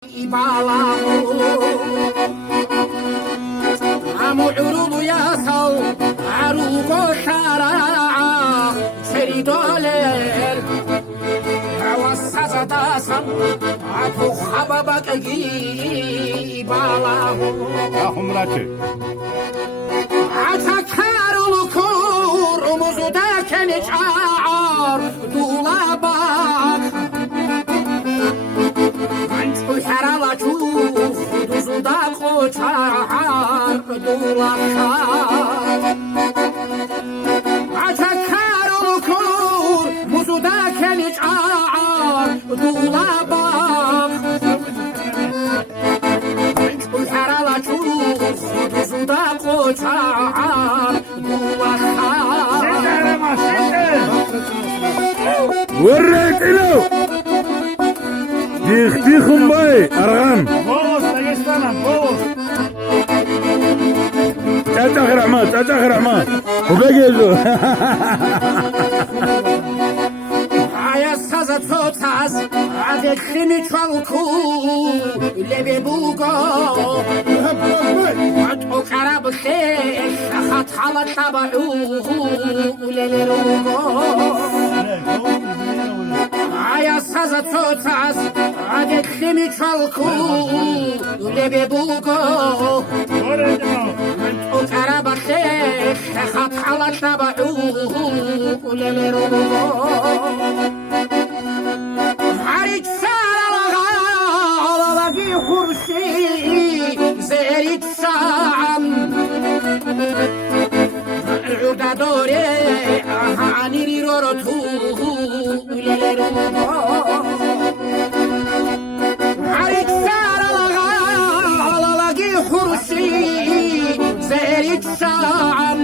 Ibalahu Amu urudu yasau Arugo şara'a Seri doler Havassa dasan Atu hababak Ibalahu Ya humratı. Atakar ulukur Umuzu derken çağır Dulabak Herala çuf Duzu da koçar Dulakar Atakar ulukur Muzu da keliç ağar Dulabak Herala çuf Duzu da koçar Dulakar Sen de arama sen de. وريت له ديختي خمباي ارغام Boğaz da geç lan boğaz. تاتا غير عماد تاتا غير عماد وباقي له Ayasaza totas Adeklimi çalku Lebe bugo At o karabı shesh Akhat hala taba'u Lele rugo Ayasaza totas Adeklimi çalku Lebe bugo Oraya da. O karabı shesh Akhat hala taba'u Lele rugo Harik saralaga Alalagi hursi Zerit sa'am Urda dore Haniri rorotu Lelerugo Harik saralaga Alalagi hursi Zerit sa'am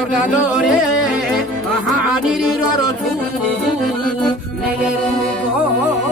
Urda dore Haniri rorotu